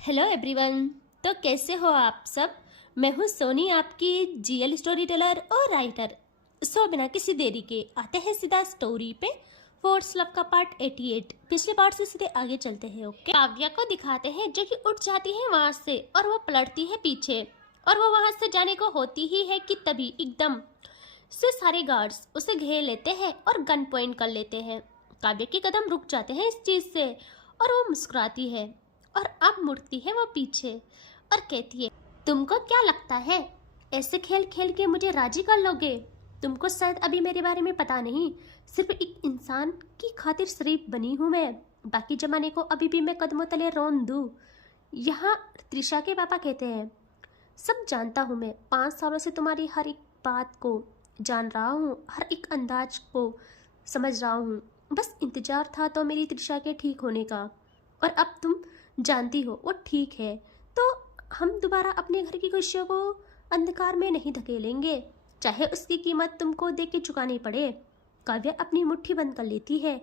Hello everyone. तो कैसे हो आप सब। मैं हूँ सोनी, आपकी जीएल स्टोरी टेलर और राइटर। सो बिना किसी देरी के आते हैं सीधा स्टोरी पे। फोर्स लव का पार्ट 88। पिछले पार्ट से सीधे आगे चलते हैं। ओके, काव्या को दिखाते हैं जो कि उठ जाती है वहां से और वो पलटती है पीछे और वो वहां से जाने को होती ही है कि तभी एकदम से सारे गार्ड्स उसे घेर लेते हैं और गन पॉइंट कर लेते हैं। काव्या के कदम रुक जाते हैं इस चीज से और वो मुस्कुराती है और अब मुड़ती है वो पीछे और कहती है, तुमको क्या लगता है ऐसे खेल खेल के मुझे राजी कर लोगे? तुमको शायद अभी मेरे बारे में पता नहीं। सिर्फ एक इंसान की खातिर शरीफ बनी हूँ मैं। बाकी जमाने को अभी भी मैं कदमों तले रौंद दूँ। यहाँ त्रिशा के पापा कहते हैं, सब जानता हूँ मैं। 5 सालों से तुम्हारी हर एक बात को जान रहा हूँ, हर एक अंदाज को समझ रहा हूँ। बस इंतजार था तो मेरी त्रिशा के ठीक होने का, और अब तुम जानती हो वो ठीक है। तो हम दोबारा अपने घर की खुशियों को अंधकार में नहीं धकेलेंगे, चाहे उसकी कीमत तुमको दे के चुकानी पड़े। काव्या अपनी मुट्ठी बंद कर लेती है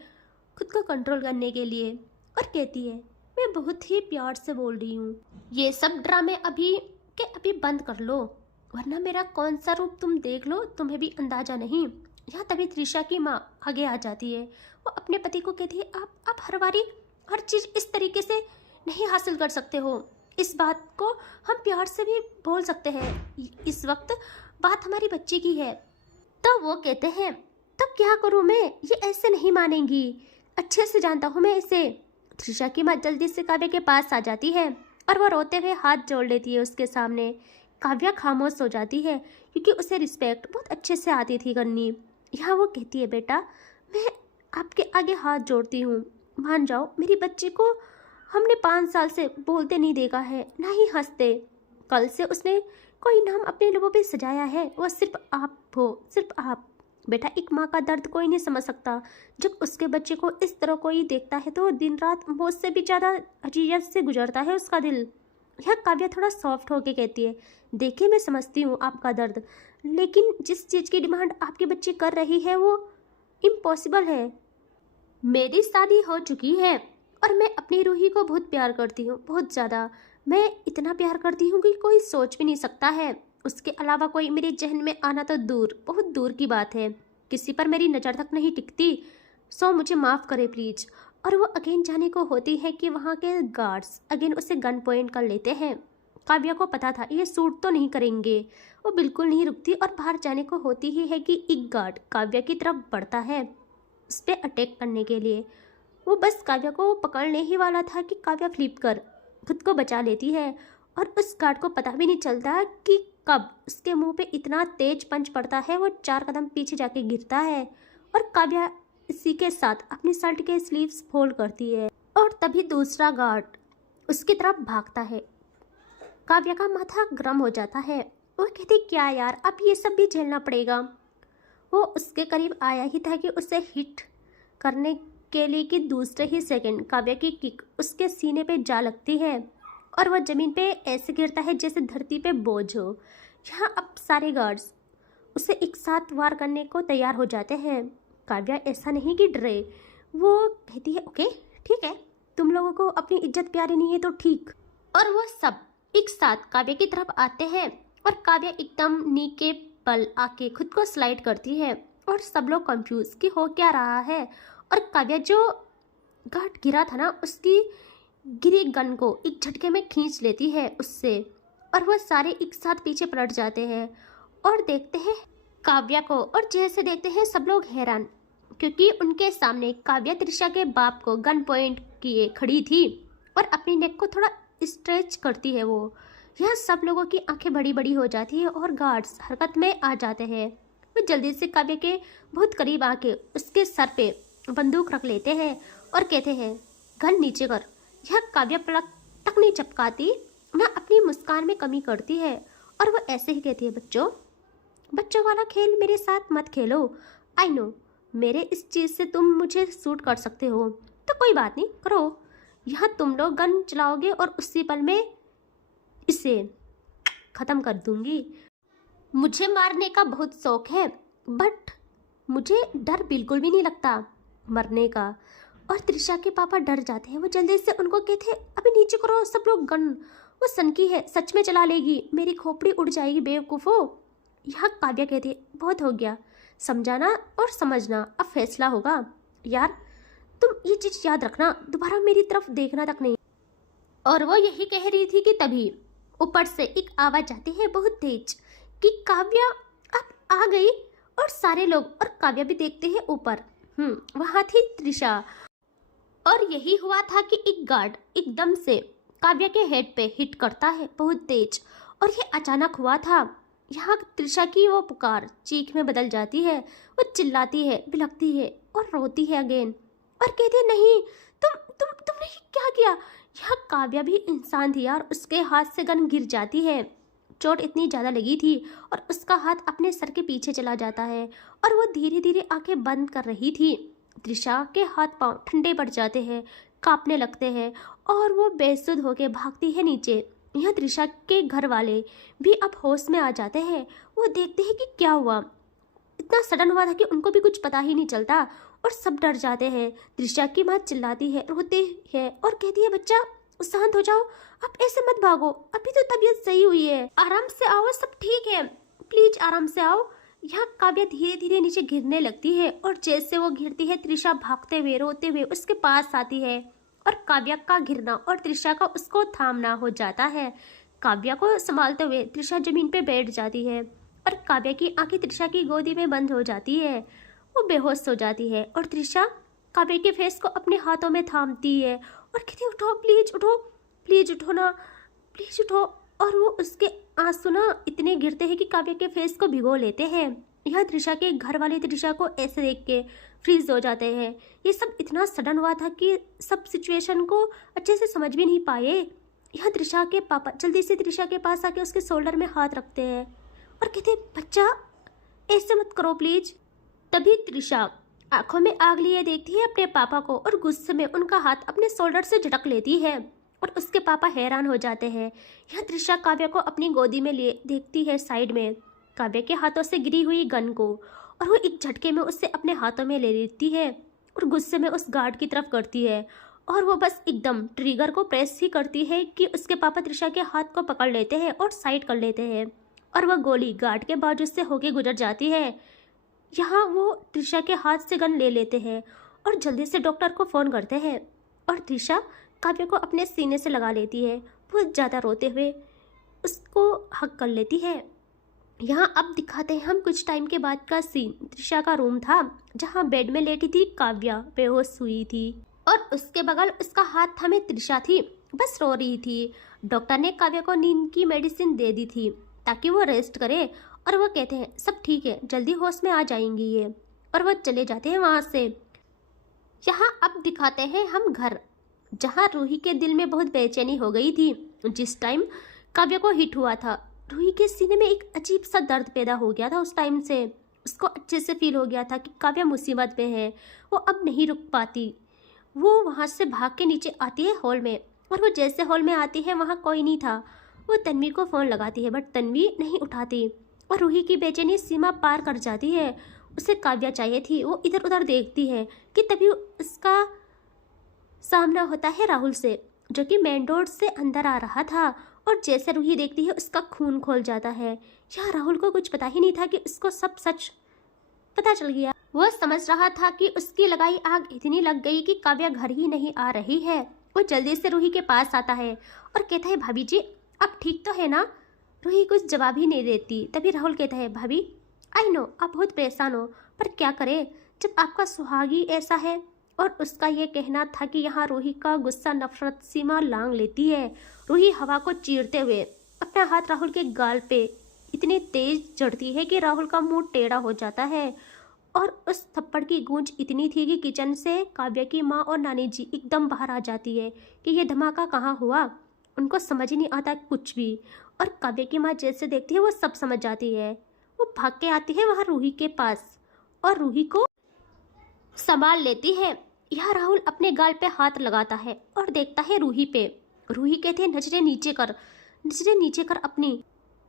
खुद को कंट्रोल करने के लिए और कहती है, मैं बहुत ही प्यार से बोल रही हूँ। ये सब ड्रामे अभी के अभी बंद कर लो, वरना मेरा कौन सा रूप तुम देख लो तुम्हें भी अंदाजा नहीं। यहाँ तभी त्रिशा की माँ आगे आ जाती है। वो अपने पति को कहती है, आप हर बारी हर चीज इस तरीके से नहीं हासिल कर सकते हो। इस बात को हम प्यार से भी बोल सकते हैं। इस वक्त बात हमारी बच्ची की है। तो वो कहते हैं, तब क्या करूं मैं? ये ऐसे नहीं मानेंगी, अच्छे से जानता हूं मैं इसे। त्रिशा की माँ जल्दी से काव्या के पास आ जाती है और वो रोते हुए हाथ जोड़ लेती है उसके सामने। काव्या खामोश हो जाती है क्योंकि उसे रिस्पेक्ट बहुत अच्छे से आती थी करनी। यहाँ वो कहती है, बेटा मैं आपके आगे हाथ जोड़ती हूँ, मान जाओ। मेरी बच्ची को हमने 5 साल से बोलते नहीं देखा है, ना ही हंसते। कल से उसने कोई नाम अपने लोगों पे सजाया है, वो सिर्फ आप हो, सिर्फ आप। बेटा एक माँ का दर्द कोई नहीं समझ सकता। जब उसके बच्चे को इस तरह कोई देखता है तो दिन रात मौत से भी ज़्यादा अजीजत से गुजरता है उसका दिल। यह काव्या थोड़ा सॉफ्ट होके कहती है, देखिए मैं समझती हूँ आपका दर्द, लेकिन जिस चीज़ की डिमांड आपकी बच्ची कर रही है वो इम्पॉसिबल है। मेरी शादी हो चुकी है और मैं अपनी रूही को बहुत प्यार करती हूँ, बहुत ज़्यादा। मैं इतना प्यार करती हूँ कि कोई सोच भी नहीं सकता है। उसके अलावा कोई मेरे जहन में आना तो दूर, बहुत दूर की बात है। किसी पर मेरी नज़र तक नहीं टिकती। सो मुझे माफ़ करे प्लीज़। और वो अगेन जाने को होती है कि वहाँ के गार्ड्स अगेन उसे गन पॉइंट कर लेते हैं। काव्या को पता था ये सूट तो नहीं करेंगे। वो बिल्कुल नहीं रुकती और बाहर जाने को होती ही है कि एक गार्ड काव्या की तरफ बढ़ता है उस पर अटैक करने के लिए। वो बस काव्या को पकड़ने ही वाला था कि काव्या फ्लिप कर खुद को बचा लेती है और उस गार्ड को पता भी नहीं चलता कि कब उसके मुंह पे इतना तेज पंच पड़ता है। वो 4 कदम पीछे जाके गिरता है और काव्या इसी के साथ अपनी शर्ट के स्लीव्स फोल्ड करती है और तभी दूसरा गार्ड उसकी तरफ भागता है। काव्या का माथा गर्म हो जाता है। वो कहती, क्या यार, अब ये सब भी झेलना पड़ेगा। वो उसके करीब आया ही था कि उसे हिट करने के लिए कि दूसरे ही सेकंड काव्या की किक उसके सीने पे जा लगती है और वह जमीन पे ऐसे गिरता है जैसे धरती पे बोझ हो। यहाँ अब सारे गार्ड्स उसे एक साथ वार करने को तैयार हो जाते हैं। काव्या ऐसा नहीं कि डरे, वो कहती है, ओके ठीक है, तुम लोगों को अपनी इज्जत प्यारी नहीं है तो ठीक। और वह सब एक साथ काव्या की तरफ आते हैं और काव्या एकदम नी के बल आके खुद को स्लाइड करती है और सब लोग कंफ्यूज कि हो क्या रहा है। और काव्या जो गार्ड गिरा था ना, उसकी गिरी गन को एक झटके में खींच लेती है उससे और वह सारे एक साथ पीछे पलट जाते हैं और देखते हैं काव्या को। और जैसे देखते हैं सब लोग हैरान, क्योंकि उनके सामने काव्या त्रिशा के बाप को गन पॉइंट किए खड़ी थी और अपनी नेक को थोड़ा स्ट्रेच करती है। वो यहाँ सब लोगों की आंखें बड़ी बड़ी हो जाती है और गार्ड्स हरकत में आ जाते हैं। वे जल्दी से काव्या के बहुत करीब आके उसके सर पे बंदूक रख लेते हैं और कहते हैं, गन नीचे कर। यह काव्या पलक तक नहीं चपकाती, ना अपनी मुस्कान में कमी करती है और वो ऐसे ही कहती है, बच्चों वाला खेल मेरे साथ मत खेलो। आई नो मेरे इस चीज़ से तुम मुझे सूट कर सकते हो, तो कोई बात नहीं, करो। यहाँ तुम लोग गन चलाओगे और उसी पल में इसे ख़त्म कर दूंगी। मुझे मारने का बहुत शौक है, बट मुझे डर बिल्कुल भी नहीं लगता मरने का। और त्रिशा के पापा डर जाते हैं। वो जल्दी से उनको कहते हैं अभी नीचे करो सब लोग गन, वो सनकी है, सच में चला लेगी, मेरी खोपड़ी उड़ जाएगी बेवकूफ़ो। यहाँ काव्या कहती है बहुत हो गया, समझाना और समझना, अब फैसला होगा। यार तुम ये चीज़ याद रखना, दोबारा मेरी तरफ देखना तक नहीं। और वो यही कह रही थी कि तभी ऊपर से एक आवाज़ आती है बहुत तेज कि काव्या अब आ गई। और सारे लोग और काव्या भी देखते हैं ऊपर। वहाँ थी त्रिशा। और यही हुआ था कि एक गार्ड एकदम से काव्या के हेड पे हिट करता है बहुत तेज। और ये अचानक हुआ था। यहाँ त्रिशा की वो पुकार चीख में बदल जाती है। वो चिल्लाती है, बिलखती है और रोती है अगेन और कहती है नहीं, तुमने क्या किया। यहाँ काव्या भी इंसान थी यार, उसके हाथ से गन गिर जाती है। चोट इतनी ज़्यादा लगी थी और उसका हाथ अपने सर के पीछे चला जाता है और वो धीरे धीरे आंखें बंद कर रही थी। त्रिशा के हाथ पांव ठंडे पड़ जाते हैं, कांपने लगते हैं और वो बेसुध होकर भागती है नीचे। यहाँ त्रिशा के घर वाले भी अब होश में आ जाते हैं। वो देखते हैं कि क्या हुआ, इतना सडन हुआ था कि उनको भी कुछ पता ही नहीं चलता और सब डर जाते हैं। त्रिशा की माँ चिल्लाती है, रोती है और कहती है बच्चा शांत हो जाओ, अब ऐसे मत भागो, अभी तो तबीयत सही हुई है, आराम से आओ, सब ठीक है, प्लीज आराम से आओ। यहाँ काव्या धीरे धीरे नीचे गिरने लगती है और जैसे वो गिरती है त्रिशा भागते हुए रोते हुए उसके पास आती है और काव्या का गिरना और त्रिशा का उसको थामना हो जाता है। काव्या को संभालते हुए त्रिशा जमीन पे बैठ जाती है और काव्या की आंखें त्रिशा की गोदी में बंद हो जाती है। वो बेहोश हो जाती है और त्रिशा काव्या के फेस को अपने हाथों में थामती है और कहती है उठो प्लीज, उठो प्लीज, उठो ना प्लीज उठो। और वो उसके आंसू ना इतने गिरते हैं कि काव्या के फेस को भिगो लेते हैं। यह त्रिशा के घर वाले त्रिशा को ऐसे देख के फ्रीज हो जाते हैं। ये सब इतना सडन हुआ था कि सब सिचुएशन को अच्छे से समझ भी नहीं पाए। यह त्रिशा के पापा जल्दी से त्रिशा के पास आके उसके शोल्डर में हाथ रखते हैं और कहते हैं बच्चा ऐसे मत करो प्लीज। तभी त्रिशा आंखों में आग लिए देखती है अपने पापा को और गुस्से में उनका हाथ अपने शोल्डर से झटक लेती है और उसके पापा हैरान हो जाते हैं। यह त्रिशा काव्या को अपनी गोदी में लिए देखती है साइड में काव्या के हाथों से गिरी हुई गन को और वो एक झटके में उससे अपने हाथों में ले लेती है और गुस्से में उस गार्ड की तरफ करती है और वो बस एकदम ट्रिगर को प्रेस ही करती है कि उसके पापा त्रिशा के हाथ को पकड़ लेते हैं और साइड कर लेते हैं और वह गोली गार्ड के बाजू से होके गुजर जाती है। यहाँ वो त्रिशा के हाथ से गन ले लेते हैं और जल्दी से डॉक्टर को फ़ोन करते हैं और त्रिशा काव्या को अपने सीने से लगा लेती है, बहुत ज़्यादा रोते हुए उसको हक कर लेती है। यहाँ अब दिखाते हैं हम कुछ टाइम के बाद का सीन। त्रिशा का रूम था जहाँ बेड में लेटी थी काव्या, बेहोश हुई थी और उसके बगल उसका हाथ थामे त्रिशा थी, बस रो रही थी। डॉक्टर ने काव्या को नींद की मेडिसिन दे दी थी ताकि वो रेस्ट करे और वो कहते हैं सब ठीक है, जल्दी होश में आ जाएंगी ये, और वो चले जाते हैं वहाँ से। यहाँ अब दिखाते हैं हम घर जहाँ रूही के दिल में बहुत बेचैनी हो गई थी। जिस टाइम काव्या को हिट हुआ था रूही के सीने में एक अजीब सा दर्द पैदा हो गया था। उस टाइम से उसको अच्छे से फील हो गया था कि काव्या मुसीबत में है, वो अब नहीं रुक पाती। वो वहाँ से भाग के नीचे आती है हॉल में और वो जैसे हॉल में आती है वहाँ कोई नहीं था। वो तन्वी को फ़ोन लगाती है बट तन्वी नहीं उठाती और रूही की बेचैनी सीमा पार कर जाती है। उसे काव्या चाहिए थी। वो इधर उधर देखती है कि तभी उसका सामना होता है राहुल से, जो कि मेन डोर से अंदर आ रहा था और जैसे रूही देखती है उसका खून खोल जाता है। यह राहुल को कुछ पता ही नहीं था कि उसको सब सच पता चल गया। वो समझ रहा था कि उसकी लगाई आग इतनी लग गई कि काव्या घर ही नहीं आ रही है। वो जल्दी से रूही के पास आता है और कहता है भाभी जी आप ठीक तो है ना। रूही कुछ जवाब ही नहीं देती। तभी राहुल कहता है भाभी आई नो आप बहुत परेशान हो, पर क्या करें जब आपका सुहागी ऐसा है। और उसका ये कहना था कि यहाँ रूही का गुस्सा नफरत सीमा लांग लेती है। रूही हवा को चीरते हुए अपना हाथ राहुल के गाल पे इतनी तेज जड़ती है कि राहुल का मुंह टेढ़ा हो जाता है और उस थप्पड़ की गूंज इतनी थी कि किचन से काव्या की माँ और नानी जी एकदम बाहर आ जाती है कि ये धमाका कहाँ हुआ। उनको समझ ही नहीं आता कुछ भी और काव्या की माँ जैसे देखती है वो सब समझ जाती है। वो भाग के आती है वहाँ रूही के पास और रूही को संभाल लेती है। यह राहुल अपने गाल पे हाथ लगाता है और देखता है रूही पे। रूही कहते हैं नजरें नीचे कर अपनी।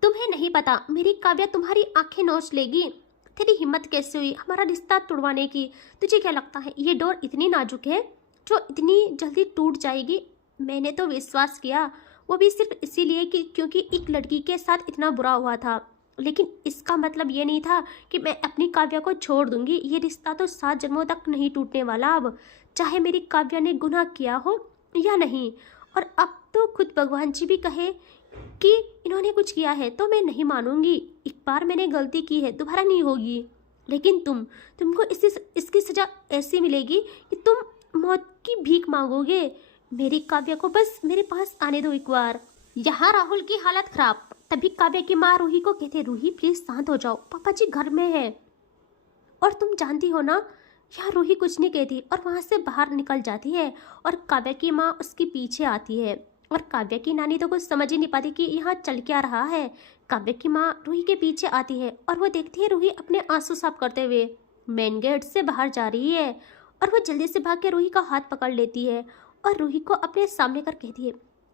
तुम्हें नहीं पता मेरी काव्या तुम्हारी आंखें नोच लेगी। तेरी हिम्मत कैसे हुई हमारा रिश्ता तोड़वाने की। तुझे क्या लगता है ये डोर इतनी नाजुक है। जो इतनी जल्दी टूट जाएगी। मैंने तो विश्वास किया, वो भी सिर्फ इसीलिए कि क्योंकि एक लड़की के साथ इतना बुरा हुआ था, लेकिन इसका मतलब ये नहीं था कि मैं अपनी काव्या को छोड़ दूंगी। ये रिश्ता तो 7 जन्मों तक नहीं टूटने वाला अब, चाहे मेरी काव्या ने गुनाह किया हो या नहीं। और अब तो खुद भगवान जी भी कहे कि इन्होंने कुछ किया है तो मैं नहीं मानूंगी। एक बार मैंने गलती की है, दोबारा नहीं होगी। लेकिन तुमको इसकी सजा ऐसी मिलेगी कि तुम मौत की भीख मांगोगे। मेरी काव्या को बस मेरे पास आने दो एक बार। यहाँ राहुल की हालत खराब। तभी काव्या की माँ रूही को कहते, रूही प्लीज शांत हो जाओ, पापा जी घर में है। और तुम जानती हो ना, यहाँ रूही कुछ नहीं कहती और वहाँ से बाहर निकल जाती है। और काव्या की माँ उसके पीछे आती है। और काव्या की नानी तो कुछ समझ ही नहीं पाती कि यहाँ चल क्या रहा है। काव्या की माँ रूही के पीछे आती है और वो देखती है रूही अपने आंसू साफ करते हुए मेन गेट से बाहर जा रही है। और वो जल्दी से भाग के रूही का हाथ पकड़ लेती है और रूही को अपने सामने कर कहती है,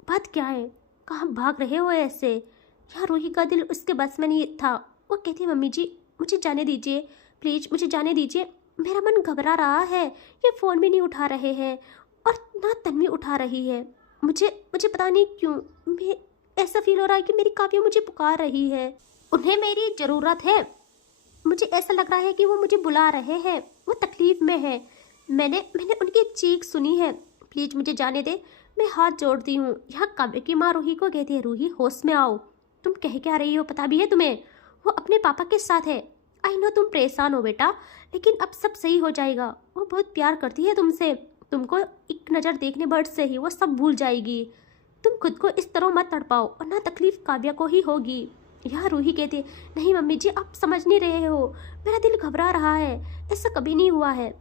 बात क्या है, कहाँ भाग रहे हो ऐसे। यहाँ रूही का दिल उसके बस में नहीं था। वो कहती है, मम्मी जी मुझे जाने दीजिए, प्लीज़ मुझे जाने दीजिए, मेरा मन घबरा रहा है। ये फ़ोन भी नहीं उठा रहे हैं और ना तन्वी उठा रही है। मुझे पता नहीं क्यों मैं ऐसा फील हो रहा है कि मेरी काव्या मुझे पुकार रही है, उन्हें मेरी ज़रूरत है। मुझे ऐसा लग रहा है कि वो मुझे बुला रहे हैं, वो तकलीफ़ में है। मैंने उनकी चीख सुनी है, प्लीज़ मुझे जाने दे, मैं हाथ जोड़ती हूँ। यहाँ काव्या की माँ रूही को कहती है, रूही होश में आओ, तुम कह क्या रही हो, पता भी है तुम्हें, वो अपने पापा के साथ है। आई नो तुम परेशान हो बेटा, लेकिन अब सब सही हो जाएगा। वो बहुत प्यार करती है तुमसे, तुमको एक नज़र देखने भर से ही वो सब भूल जाएगी। तुम खुद को इस तरह मत तड़पाओ और ना तकलीफ काव्या को ही होगी। यहाँ रूही कहती है, नहीं मम्मी जी आप समझ नहीं रहे हो, मेरा दिल घबरा रहा है, ऐसा कभी नहीं हुआ है।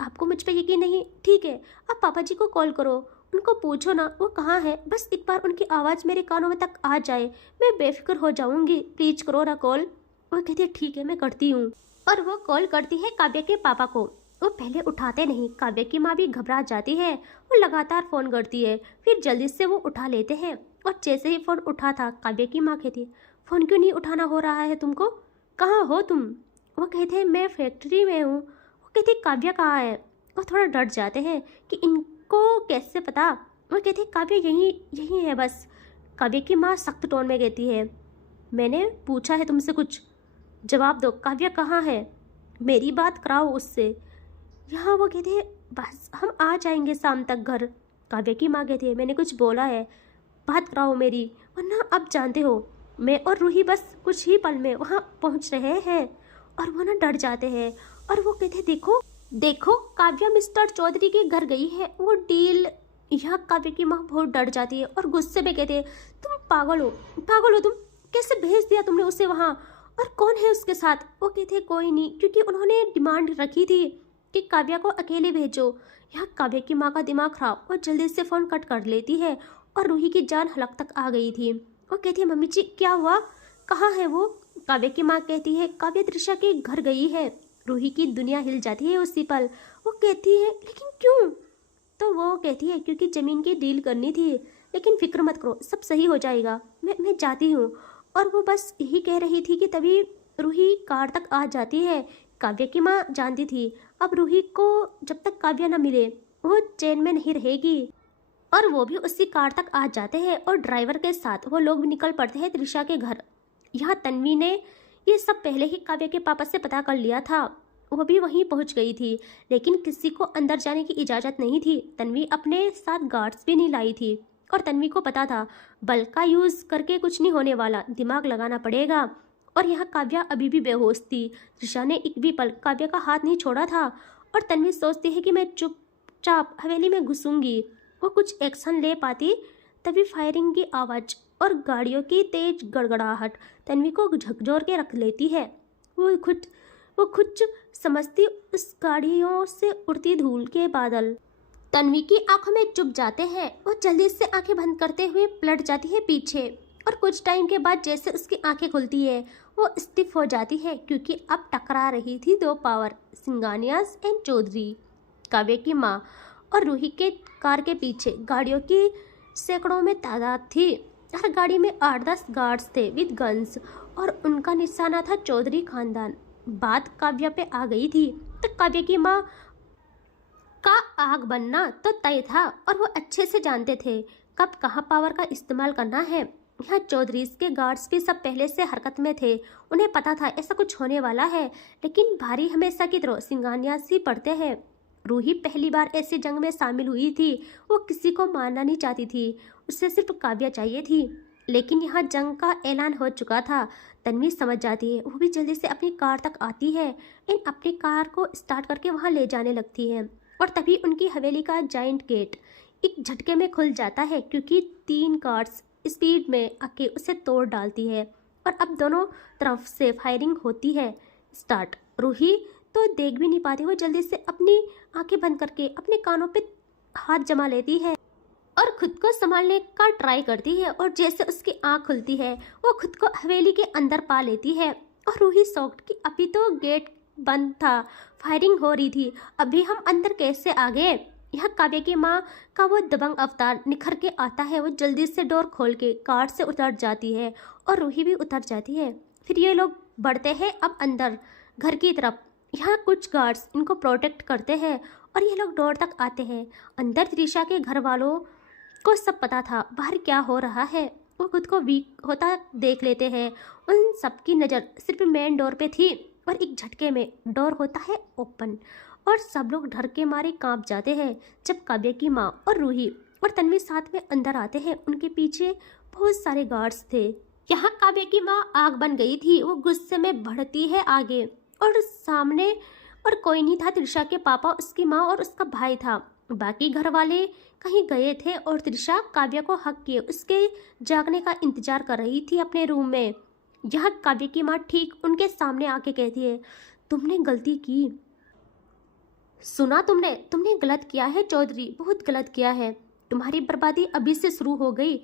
आपको मुझ पर यकीन नहीं, ठीक है आप पापा जी को कॉल करो, उनको पूछो ना वो कहाँ है, बस एक बार उनकी आवाज़ मेरे कानों में तक आ जाए मैं बेफिक्र हो जाऊंगी, प्लीज करो ना कॉल। वो कहती है ठीक है मैं करती हूँ। और वो कॉल करती है काव्या के पापा को। वो पहले उठाते नहीं, काव्या की माँ भी घबरा जाती है, वो लगातार फ़ोन करती है, फिर जल्दी से वो उठा लेते हैं। और जैसे ही फ़ोन उठा था काव्या की माँ कहती है, फ़ोन क्यों नहीं उठाना हो रहा है तुमको, कहाँ हो तुम। वो कहते हैं मैं फैक्ट्री में हूँ। वो कहती है काव्या कहाँ है। वो थोड़ा डर जाते हैं कि इनको कैसे पता। वो कहते हैं काव्या यहीं है बस। काव्या की माँ सख्त टोन में कहती है, मैंने पूछा है तुमसे कुछ, जवाब दो, काव्या कहाँ है, मेरी बात कराओ उससे। यहाँ वो कहते हैं बस हम आ जाएंगे शाम तक घर। काव्या की माँ कहती है मैंने कुछ बोला है, बात कराओ मेरी, वरना अब जानते हो मैं और रूही बस कुछ ही पल में वहाँ पहुँच रहे हैं। और वो ना डर जाते हैं और वो कहते हैं देखो काव्या मिस्टर चौधरी के घर गई है, वो डील। यहाँ काव्या की माँ बहुत डर जाती है और गुस्से में कहते हैं तुम पागल हो तुम, कैसे भेज दिया तुमने उसे वहाँ, और कौन है उसके साथ। वो कहते हैं कोई नहीं, क्योंकि उन्होंने डिमांड रखी थी कि काव्या को अकेले भेजो। यहाँ काव्या की माँ का दिमाग खराब और जल्दी से फ़ोन कट कर लेती है और रूही की जान हलक तक आ गई थी। वो कहती है मम्मी जी क्या हुआ, कहाँ है वो। काव्या की माँ कहती है काव्या त्रिशा के घर गई है। रूही की दुनिया हिल जाती है उसी पल। वो कहती है लेकिन क्यों। तो वो कहती है क्योंकि ज़मीन की डील करनी थी, लेकिन फिक्र मत करो सब सही हो जाएगा, मैं जाती हूँ। और वो बस यही कह रही थी कि तभी रूही कार तक आ जाती है। काव्या की माँ जानती थी अब रूही को जब तक काव्या न मिले वो चैन में नहीं रहेगी। और वो भी उसी कार तक आ जाते हैं और ड्राइवर के साथ वो लोग निकल पड़ते हैं त्रिशा के घर। यहाँ तन्वी ने ये सब पहले ही काव्या के पापा से पता कर लिया था, वो भी वहीं पहुंच गई थी, लेकिन किसी को अंदर जाने की इजाज़त नहीं थी। तन्वी अपने साथ गार्ड्स भी नहीं लाई थी और तन्वी को पता था बल का यूज़ करके कुछ नहीं होने वाला, दिमाग लगाना पड़ेगा। और यहाँ काव्या अभी भी बेहोश थी। त्रिशा ने एक भी पल काव्या का हाथ नहीं छोड़ा था और तन्वी सोचती है कि मैं चुपचाप हवेली में घुसूंगी। वो कुछ एक्शन ले पाती, तभी फायरिंग की आवाज़ और गाड़ियों की तेज गड़गड़ाहट तन्वी को झकझोर के रख लेती है। वो खुद समझती उस गाड़ियों से उड़ती धूल के बादल तन्वी की आंखों में चुभ जाते हैं। वो जल्दी से आंखें बंद करते हुए पलट जाती है पीछे और कुछ टाइम के बाद जैसे उसकी आंखें खुलती है वो स्टिफ हो जाती है, क्योंकि अब टकरा रही थी दो पावर, सिंगानियाज एंड चौधरी। काव्या की माँ और रूही के कार के पीछे गाड़ियों की सैकड़ों में तादाद थी। हर गाड़ी में 8-10 गार्ड्स थे विद गन्स और उनका निशाना था चौधरी खानदान। बात काव्या पे आ गई थी तो काव्या की माँ का आग बनना तो तय था और वो अच्छे से जानते थे कब कहाँ पावर का इस्तेमाल करना है। यहाँ चौधरीज के गार्ड्स भी सब पहले से हरकत में थे। उन्हें पता था ऐसा कुछ होने वाला है, लेकिन भारी हमेशा की तरह सिंगानियासी पड़ते हैं। रूही पहली बार ऐसी जंग में शामिल हुई थी। वो किसी को मारना नहीं चाहती थी, उसे सिर्फ काव्या चाहिए थी। लेकिन यहाँ जंग का ऐलान हो चुका था। तन्वी समझ जाती है, वो भी जल्दी से अपनी कार तक आती है, इन अपनी कार को स्टार्ट करके वहाँ ले जाने लगती है। और तभी उनकी हवेली का जाइंट गेट एक झटके में खुल जाता है, क्योंकि 3 कार्स स्पीड में आके उसे तोड़ डालती है और अब दोनों तरफ से फायरिंग होती है स्टार्ट। रूही तो देख भी नहीं पाती, वो जल्दी से अपनी आंखें बंद करके अपने कानों पे हाथ जमा लेती है और खुद को संभालने का ट्राई करती है। और जैसे उसकी आंख खुलती है वो खुद को हवेली के अंदर पा लेती है। और रूही शॉक्ड कि अभी तो गेट बंद था, फायरिंग हो रही थी, अभी हम अंदर कैसे आ गए। यह काव्या की माँ का वो दबंग अवतार निखर के आता है। वो जल्दी से डोर खोल के कार से उतर जाती है और रूही भी उतर जाती है। फिर ये लोग बढ़ते हैं अब अंदर घर की तरफ। यहाँ कुछ गार्ड्स इनको प्रोटेक्ट करते हैं और ये लोग डोर तक आते हैं। अंदर त्रिशा के घर वालों को सब पता था बाहर क्या हो रहा है। वो खुद को वीक होता देख लेते हैं। उन सबकी नज़र सिर्फ मेन डोर पे थी और एक झटके में डोर होता है ओपन और सब लोग डर के मारे कांप जाते हैं। जब काव्या की माँ और रूही और तन्वी साथ में अंदर आते हैं, उनके पीछे बहुत सारे गार्ड्स थे। यहाँ काव्या की माँ आग बन गई थी। वो गुस्से में बढ़ती है आगे और सामने और कोई नहीं था। त्रिशा के पापा, उसकी माँ और उसका भाई था। बाकी घर वाले कहीं गए थे और त्रिशा काव्या को हक किए उसके जागने का इंतजार कर रही थी अपने रूम में। यहाँ काव्या की माँ ठीक उनके सामने आके कहती है, तुमने गलती की, सुना तुमने गलत किया है चौधरी, बहुत गलत किया है। तुम्हारी बर्बादी अभी से शुरू हो गई।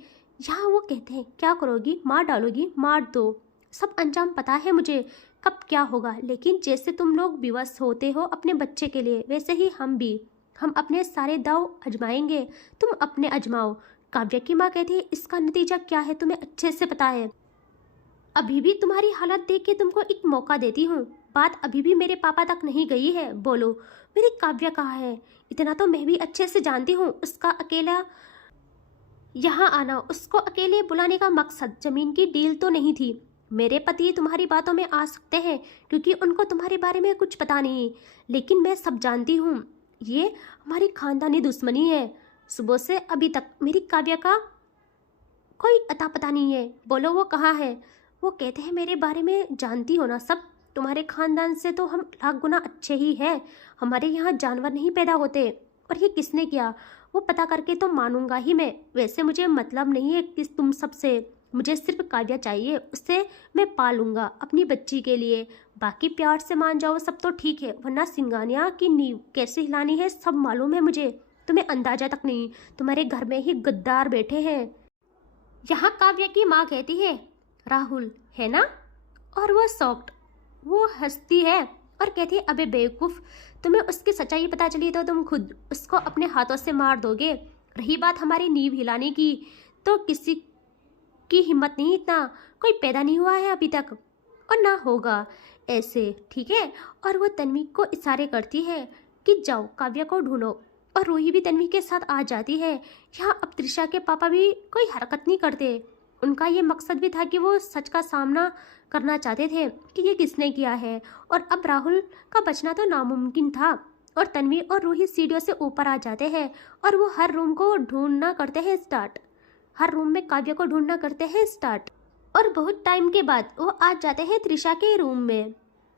यहाँ वो कहते हैं, क्या करोगी, मार डालोगी, मार दो, सब अंजाम पता है मुझे कब क्या होगा। लेकिन जैसे तुम लोग विवश होते हो अपने बच्चे के लिए, वैसे ही हम भी, हम अपने सारे दाव आजमाएंगे, तुम अपने आजमाओ। काव्या की माँ कहती है, इसका नतीजा क्या है तुम्हें अच्छे से पता है। अभी भी तुम्हारी हालत देख के तुमको एक मौका देती हूँ। बात अभी भी मेरे पापा तक नहीं गई है, बोलो मेरी काव्या कहाँ है। इतना तो मैं भी अच्छे से जानती हूँ, उसका अकेला यहाँ आना, उसको अकेले बुलाने का मकसद जमीन की डील तो नहीं थी। मेरे पति तुम्हारी बातों में आ सकते हैं क्योंकि उनको तुम्हारे बारे में कुछ पता नहीं, लेकिन मैं सब जानती हूँ। ये हमारी खानदानी दुश्मनी है। सुबह से अभी तक मेरी काव्या का कोई अता पता नहीं है, बोलो वो कहाँ है। वो कहते हैं, मेरे बारे में जानती हो ना सब, तुम्हारे खानदान से तो हम लाख गुना अच्छे ही हैं। हमारे यहाँ जानवर नहीं पैदा होते। और ये किसने किया वो पता करके तो मानूंगा ही मैं। वैसे मुझे मतलब नहीं है कि तुम सबसे, मुझे सिर्फ काव्या चाहिए, उससे मैं पालूंगा अपनी बच्ची के लिए। बाकी प्यार से मान जाओ सब तो ठीक है, वरना सिंगानिया की नींव कैसे हिलानी है सब मालूम है मुझे। तुम्हें अंदाजा तक नहीं, तुम्हारे घर में ही गद्दार बैठे हैं। यहाँ काव्या की माँ कहती है, राहुल है ना। और वो शॉक्ड, वो हंसती है और कहती है, अबे बेवकूफ़, तुम्हें उसकी सच्चाई पता चली तो तुम खुद उसको अपने हाथों से मार दोगे। रही बात हमारी नींव हिलाने की, तो किसी की हिम्मत नहीं, इतना कोई पैदा नहीं हुआ है अभी तक और ना होगा ऐसे, ठीक है। और वो तन्वी को इशारे करती है कि जाओ काव्या को ढूंढो। और रूही भी तन्वी के साथ आ जाती है। यहाँ अब त्रिशा के पापा भी कोई हरकत नहीं करते। उनका ये मकसद भी था कि वो सच का सामना करना चाहते थे कि ये किसने किया है। और अब राहुल का बचना तो नामुमकिन था। और तन्वी और रूही सीढ़ियों से ऊपर आ जाते हैं और वो हर रूम को ढूंढना करते हैं स्टार्ट, हर रूम में काव्या को ढूंढना करते हैं स्टार्ट। और बहुत टाइम के बाद वो आ जाते हैं त्रिशा के रूम में।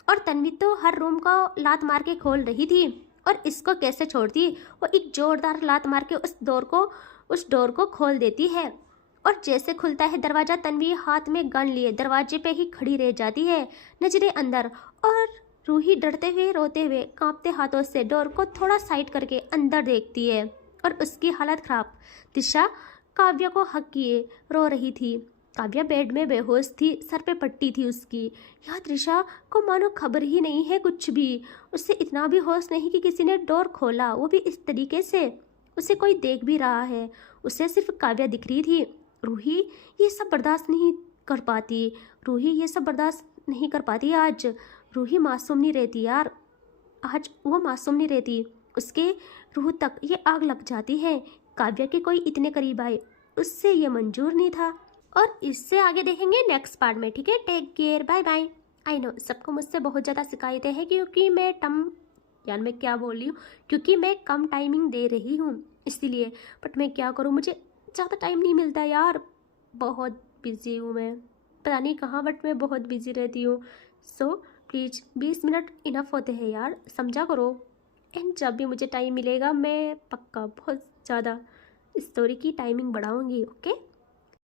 और तन्वी तो हर रूम को लात मार के खोल रही थी और इसको कैसे छोड़ती। वो एक जोरदार लात मार के उस डोर को खोल देती है। और जैसे खुलता है दरवाज़ा, तन्वी हाथ में गन लिए दरवाजे पे ही खड़ी रह जाती है, नजरें अंदर। और रूही डरते हुए, रोते हुए, कांपते हाथों से डोर को थोड़ा साइड करके अंदर देखती है और उसकी हालत खराब। त्रिशा काव्या को हक किए रो रही थी। काव्या बेड में बेहोश थी, सर पे पट्टी थी उसकी। यह त्रिशा को मानो खबर ही नहीं है कुछ भी। उससे इतना भी होश नहीं कि किसी ने डोर खोला, वो भी इस तरीके से। उसे कोई देख भी रहा है, उसे सिर्फ काव्या दिख रही थी। रूही ये सब बर्दाश्त नहीं कर पाती, रूही ये सब बर्दाश्त नहीं कर पाती। आज रूही मासूम नहीं रहती यार, आज वो मासूम नहीं रहती। उसके रूह तक ये आग लग जाती है। काव्या के कोई इतने करीब आए उससे ये मंजूर नहीं था। और इससे आगे देखेंगे नेक्स्ट पार्ट में। ठीक है, take care, bye bye. I know सबको मुझसे बहुत ज़्यादा शिकायतें हैं क्योंकि मैं क्या बोल रही हूँ, क्योंकि मैं कम टाइमिंग दे रही हूँ इसीलिए। बट मैं क्या करूँ, मुझे ज़्यादा टाइम नहीं मिलता यार, बहुत बिजी हूँ मैं, पता नहीं कहाँ, बट मैं बहुत बिजी रहती हूँ। सो प्लीज़ 20 मिनट इनफ होते हैं यार, समझा करो। एंड जब भी मुझे टाइम मिलेगा मैं पक्का बहुत ज़्यादा स्टोरी की टाइमिंग बढ़ाऊँगी। ओके।